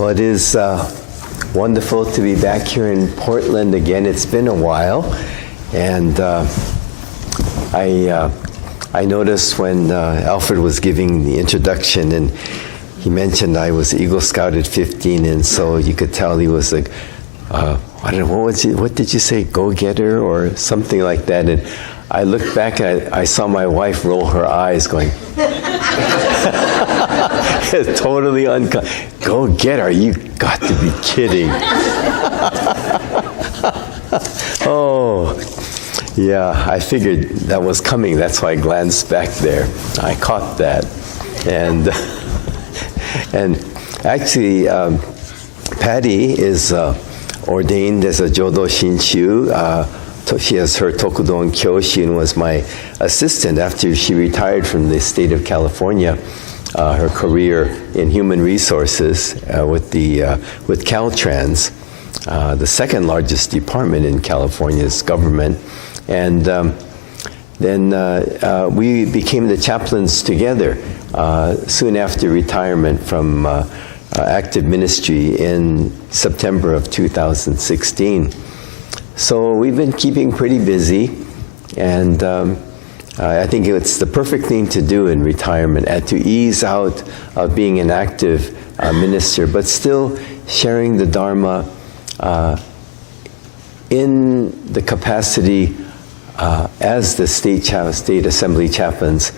Well, it is wonderful to be back here in Portland again. It's been a while, and I noticed when Alfred was giving the introduction, and he mentioned I was Eagle Scout at 15, and so you could tell he was like, I don't know, what did you say, go-getter or something like that? And I looked back and I saw my wife roll her eyes going, totally go-getter, you got to be kidding. Oh, yeah, I figured that was coming. That's why I glanced back there. I caught that. And actually, Patti is ordained as a Jodo Shinshu. She has her Tokudon Kyoshin, was my assistant after she retired from the State of California. Her career in human resources with Caltrans, the second largest department in California's government. And then we became the chaplains together soon after retirement from active ministry in September of 2016. So we've been keeping pretty busy, and I think it's the perfect thing to do in retirement, and to ease out of being an active minister, but still sharing the Dharma in the capacity as the state assembly chaplains,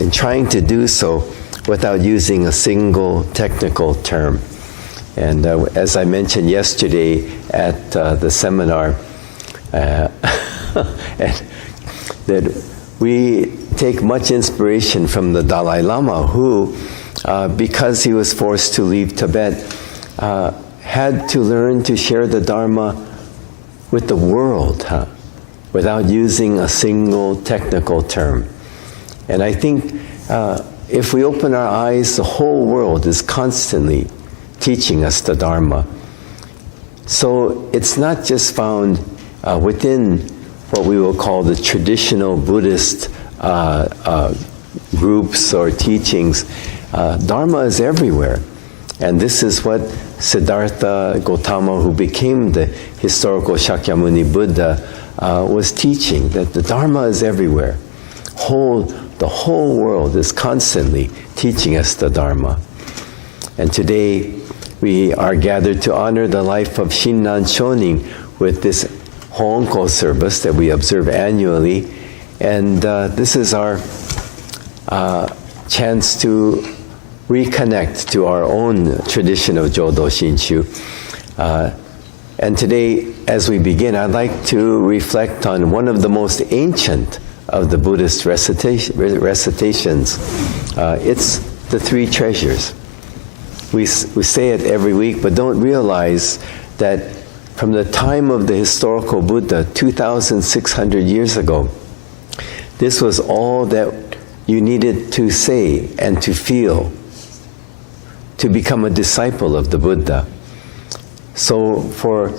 in trying to do so without using a single technical term. And as I mentioned yesterday at the seminar, that we take much inspiration from the Dalai Lama, who, because he was forced to leave Tibet, had to learn to share the Dharma with the world, without using a single technical term. And I think if we open our eyes, the whole world is constantly teaching us the Dharma. So it's not just found within what we will call the traditional Buddhist groups or teachings. Dharma is everywhere. And this is what Siddhartha Gautama, who became the historical Shakyamuni Buddha, was teaching, that the Dharma is everywhere. The whole world is constantly teaching us the Dharma. And today we are gathered to honor the life of Shinran Shonin with this Hoonko service that we observe annually. And this is our chance to reconnect to our own tradition of Jodo Shinshu. And today, as we begin, I'd like to reflect on one of the most ancient of the Buddhist recitations. It's the three treasures. We say it every week, but don't realize that from the time of the historical Buddha, 2,600 years ago, this was all that you needed to say and to feel to become a disciple of the Buddha. So for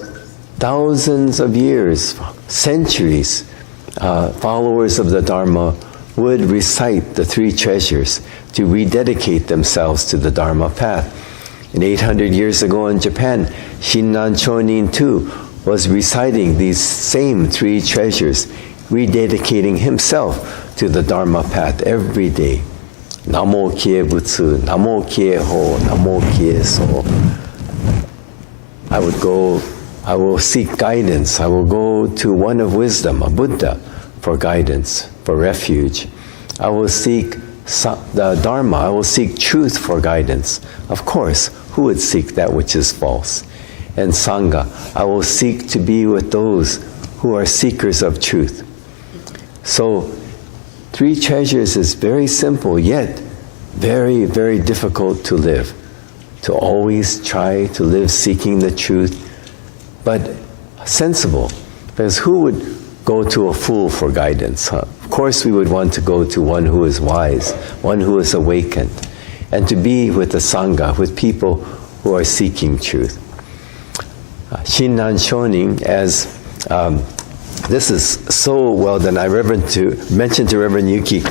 thousands of years, centuries, followers of the Dharma would recite the three treasures to rededicate themselves to the Dharma path. And 800 years ago in Japan, Shinran Shonin too was reciting these same three treasures, rededicating himself to the Dharma path every day. Namo kie butsu, namo kie ho, namo kie so. I will seek guidance. I will go to one of wisdom, a Buddha, for guidance, for refuge. I will seek the Dharma. I will seek truth for guidance. Of course, who would seek that which is false? And Sangha, I will seek to be with those who are seekers of truth. So, three treasures is very simple, yet very, very difficult to live. To always try to live seeking the truth, but sensible. Because who would go to a fool for guidance? Of course we would want to go to one who is wise, one who is awakened, and to be with the Sangha, with people who are seeking truth. Shinran Shonin, as this is so well done. I mentioned to Reverend Yuki,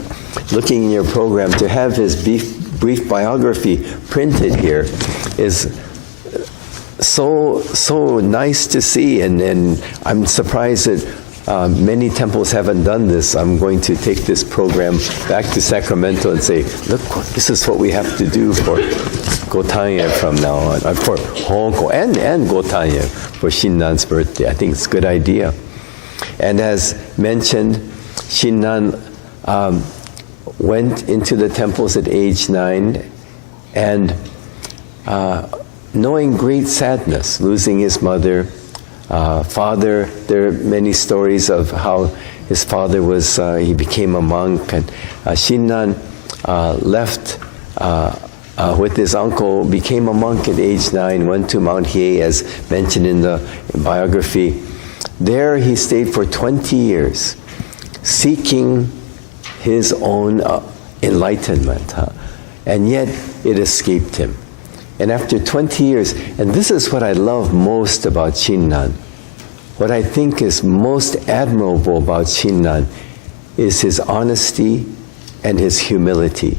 looking in your program, to have his brief biography printed here is so nice to see, and I'm surprised that many temples haven't done this. I'm going to take this program back to Sacramento and say, look, this is what we have to do for Gotanye from now on, for Hoonko and Gotanye for Shinran's birthday. I think it's a good idea. And as mentioned, Shinran went into the temples at age 9, and knowing great sadness, losing his mother, father. There are many stories of how his father was, he became a monk, and Shinran left with his uncle, became a monk at age 9, went to Mount Hiei, as mentioned in the biography. There he stayed for 20 years, seeking his own enlightenment, and yet it escaped him. And after 20 years, and this is what I love most about Shinran, what I think is most admirable about Shinran is his honesty and his humility.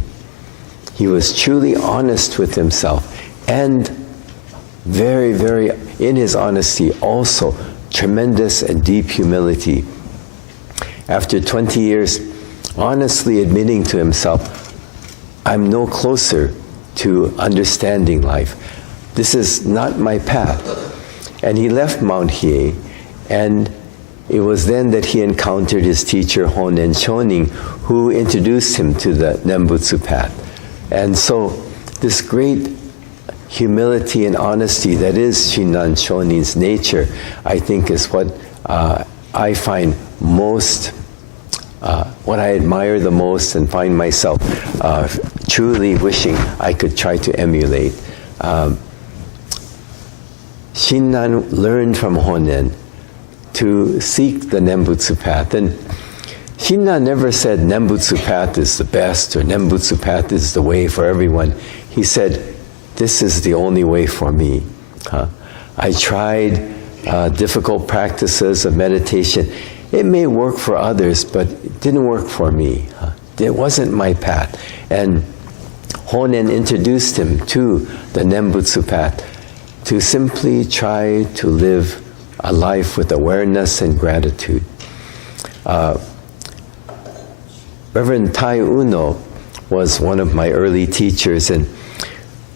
He was truly honest with himself, and very, very, in his honesty also, tremendous and deep humility. After 20 years, honestly admitting to himself, I'm no closer to understanding life. This is not my path. And he left Mount Hiei, and it was then that he encountered his teacher Shinran Shonin, who introduced him to the Nembutsu path. And so this great humility and honesty that is Shinran Shonin's nature, I think is what I find most, what I admire the most and find myself truly wishing I could try to emulate. Shinran learned from Honen to seek the Nembutsu path. And Shinran never said Nembutsu path is the best or Nembutsu path is the way for everyone. He said, this is the only way for me. I tried difficult practices of meditation. It may work for others, but it didn't work for me. It wasn't my path. And Honen introduced him to the Nembutsu path to simply try to live a life with awareness and gratitude. Reverend Tai Uno was one of my early teachers, and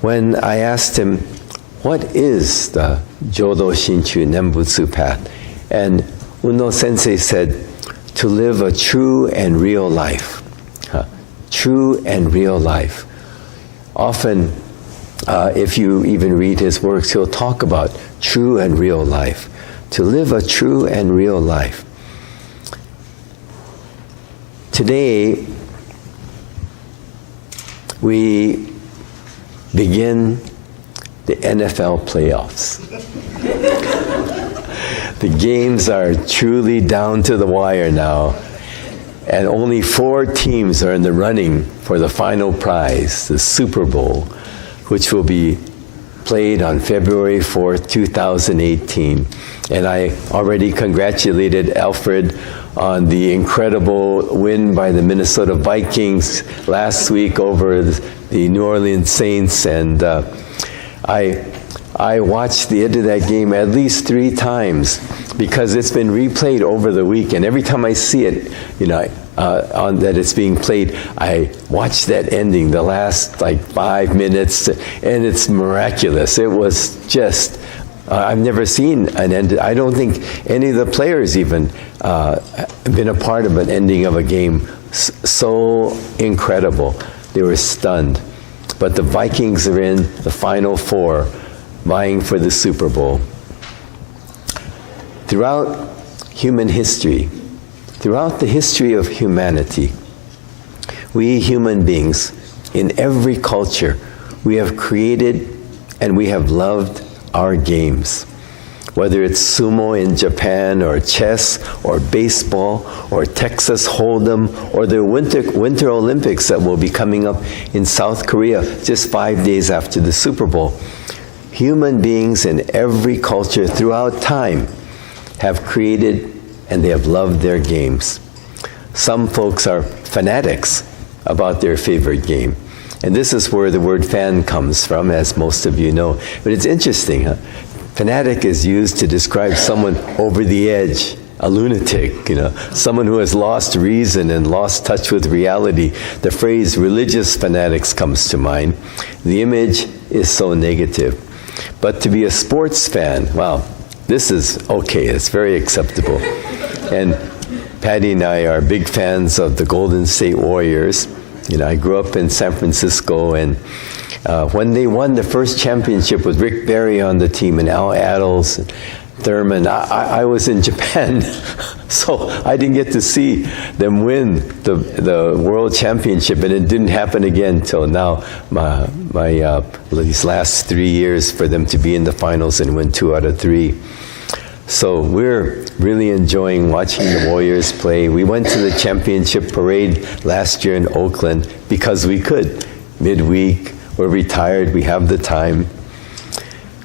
when I asked him, what is the Jodo Shinshu Nembutsu path? And Uno Sensei said, to live a true and real life. True and real life. Often, if you even read his works, he'll talk about true and real life. To live a true and real life. Today, we begin the NFL playoffs. The games are truly down to the wire now, and only 4 teams are in the running for the final prize, the Super Bowl, which will be played on February 4th, 2018. And I already congratulated Alfred on the incredible win by the Minnesota Vikings last week over the New Orleans Saints, and I watched the end of that game at least 3 times because it's been replayed over the week, and every time I see it, on that it's being played, I watch that ending, the last 5 minutes, and it's miraculous. It was just, I've never seen an end. I don't think any of the players even been a part of an ending of a game so incredible. They were stunned. But the Vikings are in the Final Four, vying for the Super Bowl. Throughout human history, throughout the history of humanity, we human beings, in every culture, we have created and we have loved our games. Whether it's sumo in Japan, or chess, or baseball, or Texas Hold'em, or the Winter Olympics that will be coming up in South Korea just 5 days after the Super Bowl. Human beings in every culture throughout time have created and they have loved their games. Some folks are fanatics about their favorite game. And this is where the word fan comes from, as most of you know. But it's interesting, huh? Fanatic is used to describe someone over the edge, a lunatic, someone who has lost reason and lost touch with reality. The phrase religious fanatics comes to mind. The image is so negative. But to be a sports fan, wow, this is okay, it's very acceptable. And Patti and I are big fans of the Golden State Warriors. I grew up in San Francisco, and when they won the first championship with Rick Barry on the team and Al Addles, Thurman, I was in Japan, so I didn't get to see them win the world championship, and it didn't happen again till now. These last 3 years for them to be in the finals and win 2 out of 3. So we're really enjoying watching the Warriors play. We went to the championship parade last year in Oakland because we could. Midweek, we're retired, we have the time.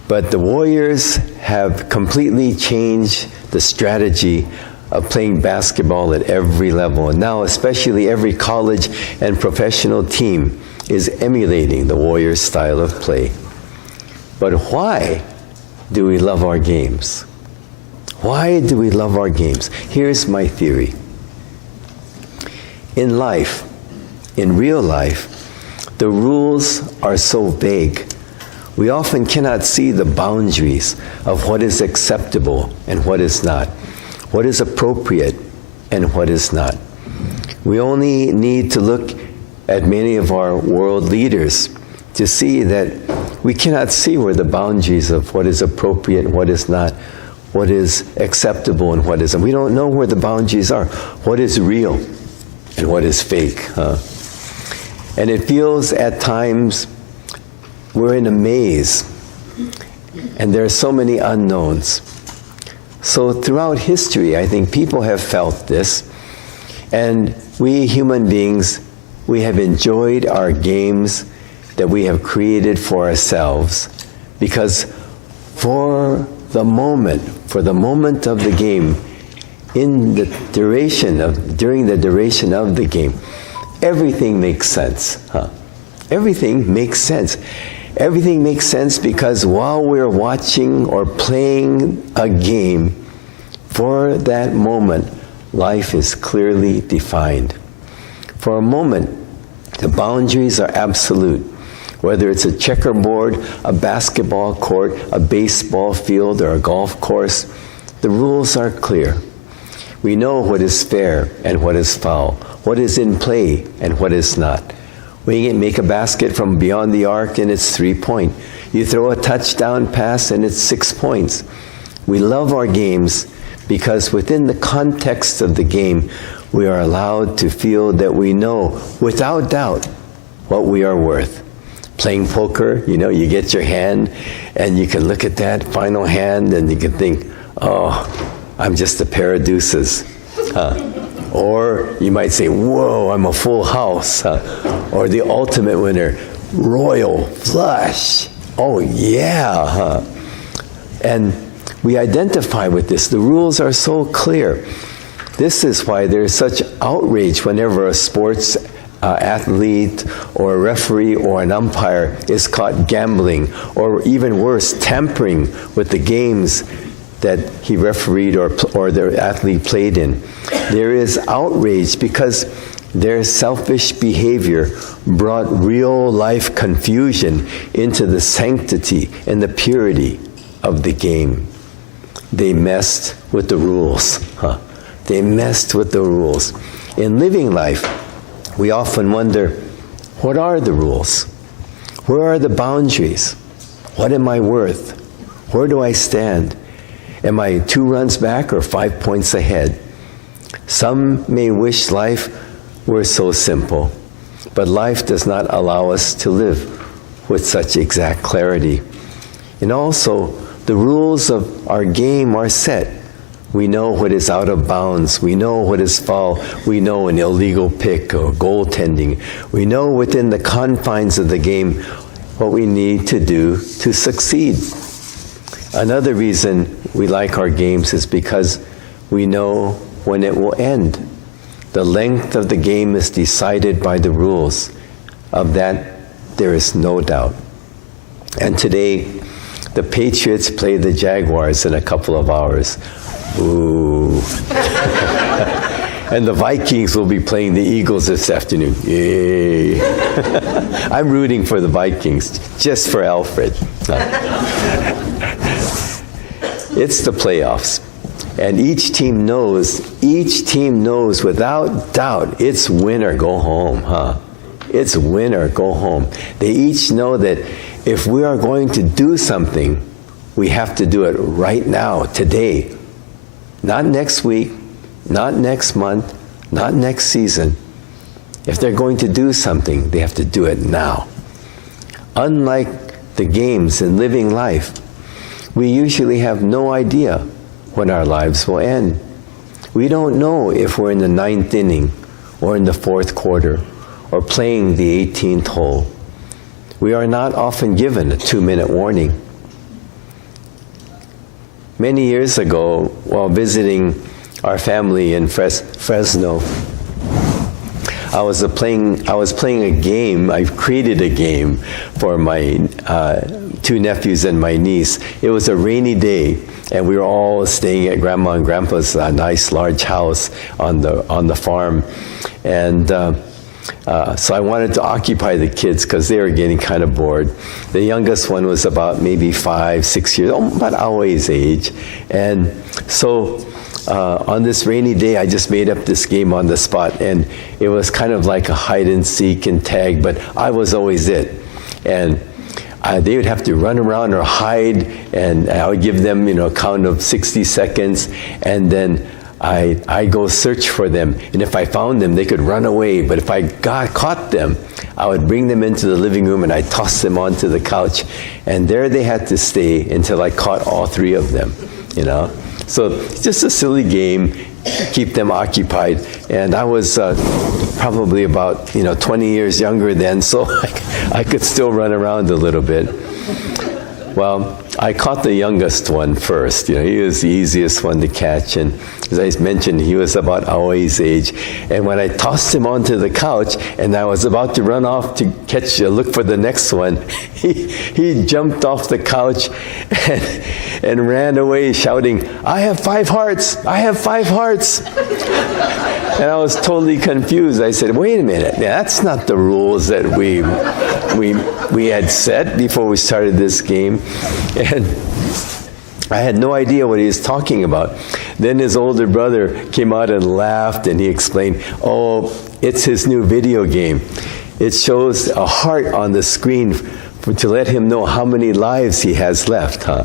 But the Warriors have completely changed the strategy of playing basketball at every level. And now especially every college and professional team is emulating the Warriors' style of play. But why do we love our games? Why do we love our games? Here's my theory. In life, in real life, the rules are so vague. We often cannot see the boundaries of what is acceptable and what is not, what is appropriate and what is not. We only need to look at many of our world leaders to see that we cannot see where the boundaries of what is appropriate and what is not, what is acceptable and what isn't. We don't know where the boundaries are, what is real and what is fake. And it feels at times we're in a maze, and there are so many unknowns. So throughout history, I think people have felt this, and we human beings, we have enjoyed our games that we have created for ourselves, because for the moment of the game, during the duration of the game, everything makes sense. Everything makes sense. Everything makes sense because while we're watching or playing a game, for that moment, life is clearly defined. For a moment, the boundaries are absolute. Whether it's a checkerboard, a basketball court, a baseball field, or a golf course, the rules are clear. We know what is fair and what is foul, what is in play and what is not. We can make a basket from beyond the arc and it's 3-point. You throw a touchdown pass and it's 6 points. We love our games because within the context of the game, we are allowed to feel that we know without doubt what we are worth. Playing poker, you get your hand and you can look at that final hand and you can think, oh, I'm just a pair of deuces. Or you might say, whoa, I'm a full house. Or the ultimate winner, royal flush. Oh, yeah. And we identify with this. The rules are so clear. This is why there's such outrage whenever a sports athlete or a referee or an umpire is caught gambling, or even worse, tampering with the games that he refereed or the athlete played in. There is outrage because their selfish behavior brought real life confusion into the sanctity and the purity of the game. They messed with the rules. They messed with the rules. In living life, we often wonder, what are the rules? Where are the boundaries? What am I worth? Where do I stand? Am I 2 runs back or 5 points ahead? Some may wish life were so simple, but life does not allow us to live with such exact clarity. And also, the rules of our game are set. We know what is out of bounds. We know what is foul. We know an illegal pick or goaltending. We know within the confines of the game what we need to do to succeed. Another reason we like our games is because we know when it will end. The length of the game is decided by the rules of that There is no doubt. And today, the Patriots play the Jaguars in a couple of hours. Ooh. And the Vikings will be playing the Eagles this afternoon. Yay. I'm rooting for the Vikings, just for Alfred. It's the playoffs. And each team knows without doubt, it's win or go home, huh? It's win or go home. They each know that if we are going to do something, we have to do it right now, today. Not next week, not next month, not next season. If they're going to do something, they have to do it now. Unlike the games in living life, we usually have no idea when our lives will end. We don't know if we're in the 9th inning or in the 4th quarter or playing the 18th hole. We are not often given a 2-minute warning. Many years ago, while visiting our family in Fresno, I was playing a game. I created a game for my 2 nephews and my niece. It was a rainy day, and we were all staying at Grandma and Grandpa's nice large house on the farm, and so I wanted to occupy the kids because they were getting kind of bored. The youngest one was about maybe 5, 6 years, about Aoi's age, and so on this rainy day, I just made up this game on the spot, and it was kind of like a hide and seek and tag, but I was always it. And they would have to run around or hide, and I would give them, a count of 60 seconds, and then I go search for them. And if I found them, they could run away. But if I caught them, I would bring them into the living room and I'd toss them onto the couch. And there they had to stay until I caught all 3 of them, So it's just a silly game, keep them occupied. And I was probably about 20 years younger then, so I could still run around a little bit. Well, I caught the youngest one first. He was the easiest one to catch, and as I mentioned, he was about Aoi's age. And when I tossed him onto the couch, and I was about to run off to look for the next one, he jumped off the couch and ran away shouting, "I have 5 hearts! I have 5 hearts!" And I was totally confused. I said, "Wait a minute, that's not the rules that we had set before we started this game." And I had no idea what he was talking about. Then his older brother came out and laughed, and he explained, "Oh, it's his new video game. It shows a heart on the screen to let him know how many lives he has left, huh?"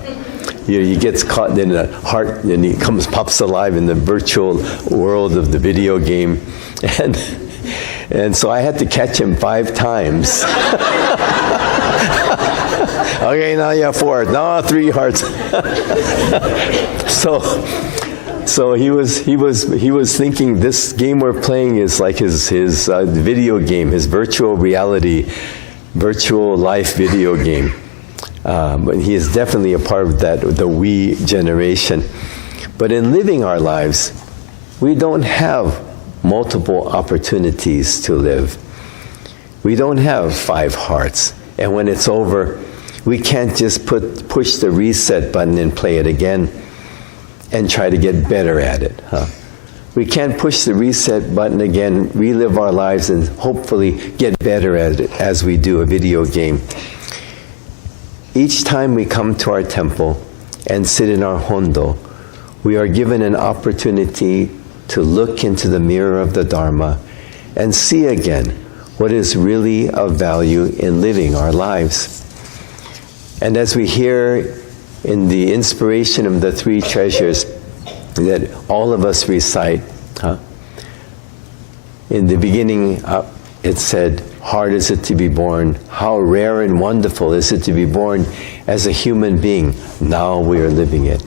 He gets caught in a heart, and he pops alive in the virtual world of the video game. And so I had to catch him 5 times. Okay, now you have 4. No, 3 hearts. So he was thinking this game we're playing is like his video game, his virtual reality, virtual life video game. But he is definitely a part of that, the we generation. But in living our lives, we don't have multiple opportunities to live. We don't have 5 hearts. And when it's over, we can't just push the reset button and play it again and try to get better at it. Huh? We can't push the reset button again, relive our lives, and hopefully get better at it as we do a video game. Each time we come to our temple and sit in our hondo, we are given an opportunity to look into the mirror of the Dharma and see again what is really of value in living our lives. And as we hear in the inspiration of the 3 treasures that all of us recite, in the beginning it said, "Hard is it to be born, how rare and wonderful is it to be born as a human being. Now we are living it."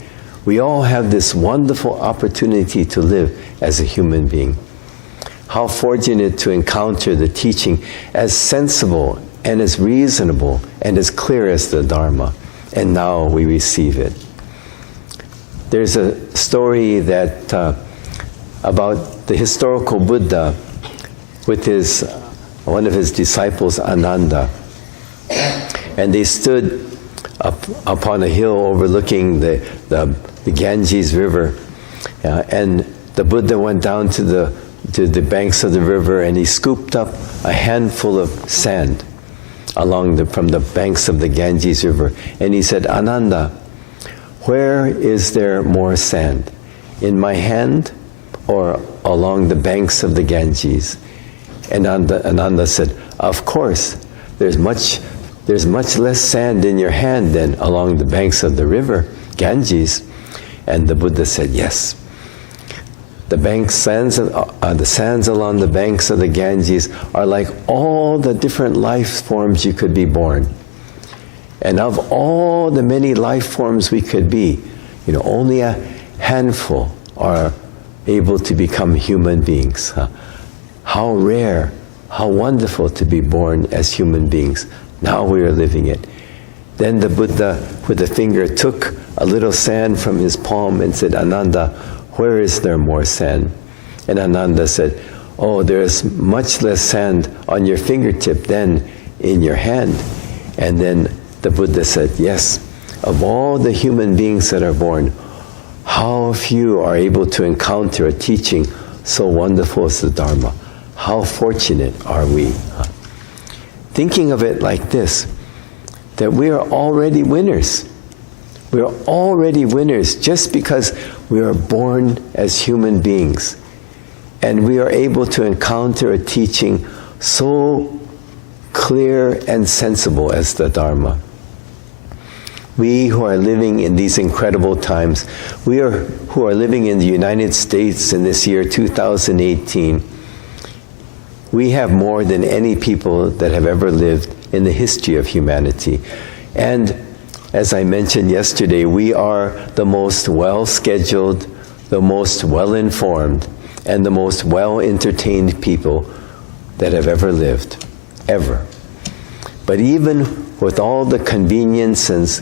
We all have this wonderful opportunity to live as a human being. How fortunate to encounter the teaching as sensible and as reasonable and as clear as the Dharma. And now we receive it. There's a story that about the historical Buddha with one of his disciples, Ananda. and they stood upon a hill overlooking the Ganges River. And the Buddha went down to the banks of the river, and he scooped up a handful of sand from the banks of the Ganges River. And he said, "Ananda, where is there more sand? In my hand or along the banks of the Ganges?" And Ananda said, "Of course, there's much less sand in your hand than along the banks of the river, Ganges." And the Buddha said, "Yes. The sands along the banks of the Ganges are like all the different life forms you could be born. And of all the many life forms we could be, only a handful are able to become human beings. How rare, how wonderful to be born as human beings. Now we are living it." Then the Buddha, with a finger, took a little sand from his palm and said, "Ananda, where is there more sand?" And Ananda said, "Oh, there is much less sand on your fingertip than in your hand." And then the Buddha said, "Yes, of all the human beings that are born, how few are able to encounter a teaching so wonderful as the Dharma. How fortunate are we?" Thinking of it like this, that we are already winners. We are already winners just because we are born as human beings. And we are able to encounter a teaching so clear and sensible as the Dharma. We who are living in these incredible times, who are living in the United States in this year 2018, we have more than any people that have ever lived in the history of humanity. And as I mentioned yesterday, we are the most well-scheduled, the most well-informed, and the most well-entertained people that have ever lived, ever. But even with all the conveniences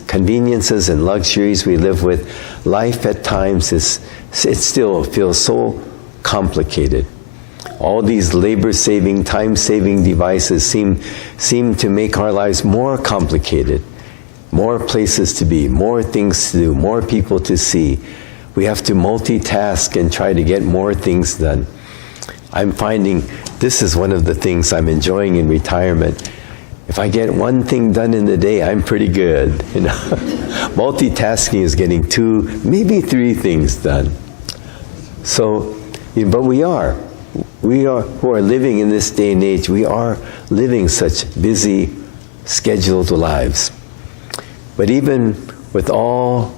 and luxuries we live with, life at times it still feels so complicated. All these labor-saving, time-saving devices seem to make our lives more complicated. More places to be, more things to do, more people to see. We have to multitask and try to get more things done. I'm finding this is one of the things I'm enjoying in retirement. If I get one thing done in the day, I'm pretty good. Multitasking is getting 2, maybe 3 things done. So, but we are who are living in this day and age, we are living such busy, scheduled lives. But even with all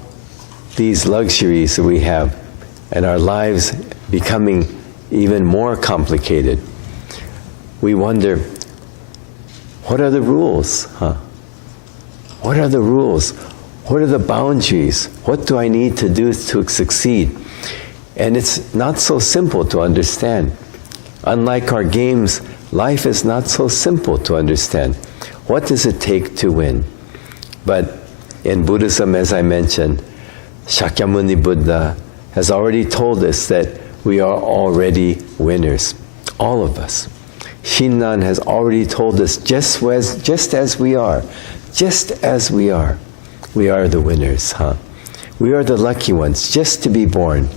these luxuries that we have, and our lives becoming even more complicated, we wonder, what are the rules? What are the rules? What are the boundaries? What do I need to do to succeed? And it's not so simple to understand. Unlike our games, life is not so simple to understand. What does it take to win? But in Buddhism, as I mentioned, Shakyamuni Buddha has already told us that we are already winners, all of us. Shinran has already told us just as we are, we are the winners. We are the lucky ones, just to be born.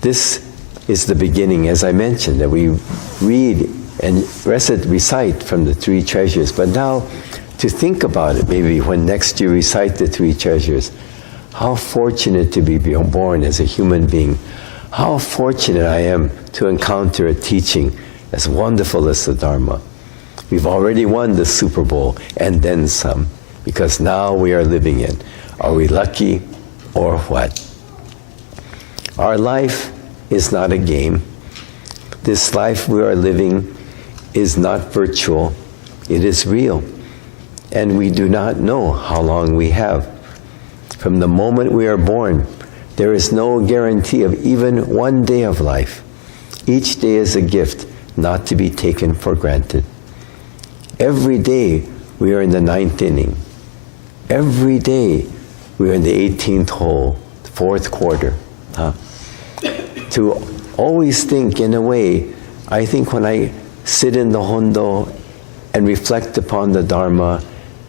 This is the beginning, as I mentioned, that we read and recite from the 3 treasures. But now, to think about it, maybe when next you recite the 3 treasures, how fortunate to be born as a human being. How fortunate I am to encounter a teaching as wonderful as the Dharma. We've already won the Super Bowl and then some, because now we are living it. Are we lucky or what? Our life is not a game. This life we are living is not virtual. It is real. And we do not know how long we have. From the moment we are born, there is no guarantee of even one day of life. Each day is a gift, not to be taken for granted. Every day we are in the 9th inning. Every day we are in the 18th hole, 4th quarter. To always think in a way, I think when I sit in the Hondo and reflect upon the Dharma,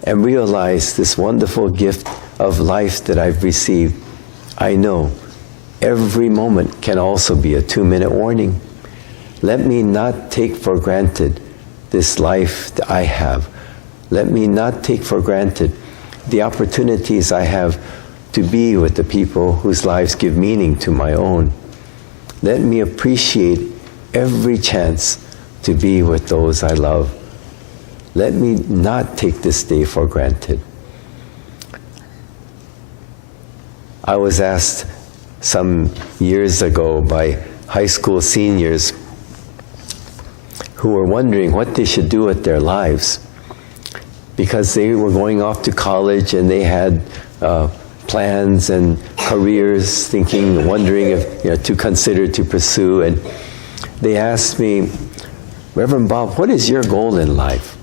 and realize this wonderful gift of life that I've received, I know every moment can also be a 2-minute warning. Let me not take for granted this life that I have. Let me not take for granted the opportunities I have to be with the people whose lives give meaning to my own. Let me appreciate every chance to be with those I love. Let me not take this day for granted. I was asked some years ago by high school seniors who were wondering what they should do with their lives, because they were going off to college and they had plans and careers, thinking, wondering if to consider to pursue. And they asked me, Reverend Bob, what is your goal in life?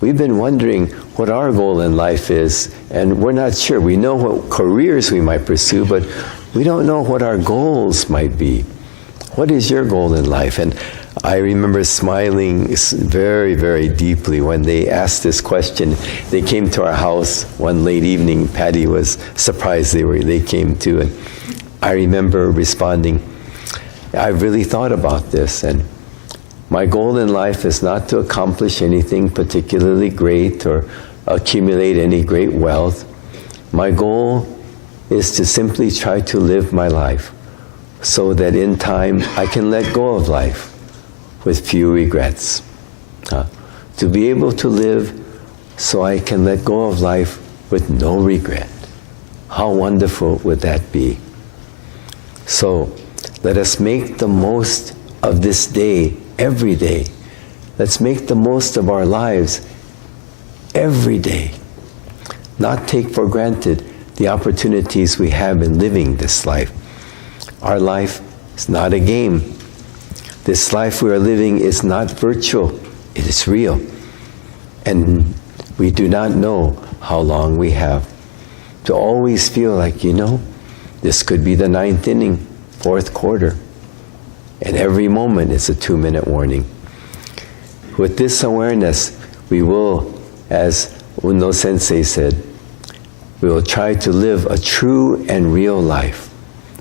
We've been wondering what our goal in life is, and we're not sure. We know what careers we might pursue, but we don't know what our goals might be. What is your goal in life? And I remember smiling very, very deeply when they asked this question. They came to our house one late evening. Patti was surprised they came too. And I remember responding, I've really thought about this, and my goal in life is not to accomplish anything particularly great or accumulate any great wealth. My goal is to simply try to live my life so that in time I can let go of life with few regrets. To be able to live so I can let go of life with no regret. How wonderful would that be? So let us make the most of this day every day. Let's make the most of our lives every day. Not take for granted the opportunities we have in living this life. Our life is not a game. This life we are living is not virtual, it is real. And we do not know how long we have. To always feel like, this could be the 9th inning, 4th quarter. And every moment is a 2-minute warning. With this awareness, we will, as Unno Sensei said, we will try to live a true and real life.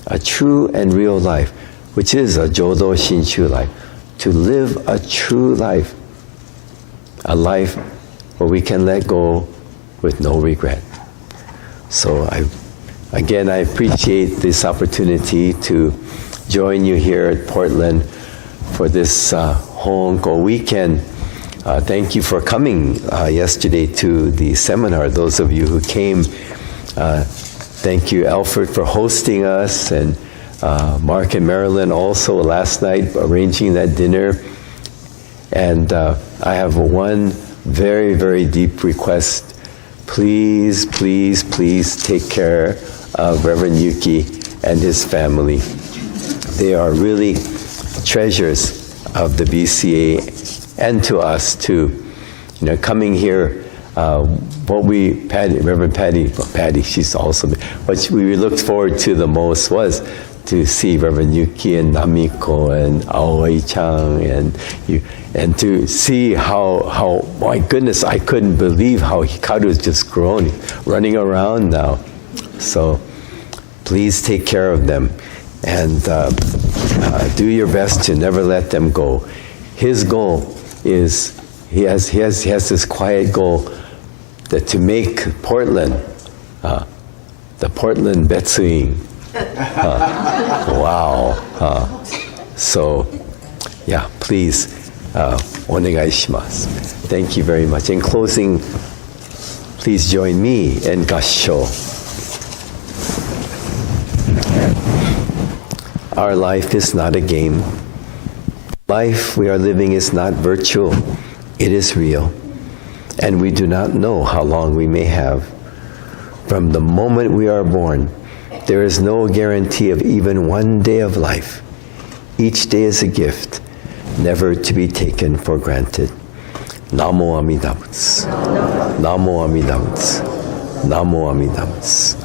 A true and real life, which is a Jodo Shinshu life. To live a true life. A life where we can let go with no regret. So I appreciate this opportunity to join you here at Portland for this Hoonko weekend. Thank you for coming yesterday to the seminar, those of you who came. Thank you, Alfred, for hosting us, and Mark and Marilyn also last night arranging that dinner. And I have one very, very deep request. Please, please, please take care of Reverend Yuki and his family. They are really treasures of the BCA and to us too. Coming here, Reverend Patti, she's also, what we looked forward to the most was to see Reverend Yuki and Namiko and Aoi-chan and to see how, my goodness, I couldn't believe how Hikaru's just grown, running around now. So please take care of them. And do your best to never let them go. His goal is, he has this quiet goal that to make Portland, the Portland Betsuin. Wow. So, yeah, please, onegai shimasu. Thank you very much. In closing, please join me in Gassho. Our life is not a game. Life we are living is not virtual. It is real. And we do not know how long we may have. From the moment we are born, there is no guarantee of even one day of life. Each day is a gift, never to be taken for granted. Namo Amida Butsu. Namo Amida Butsu. Namo Amida Butsu.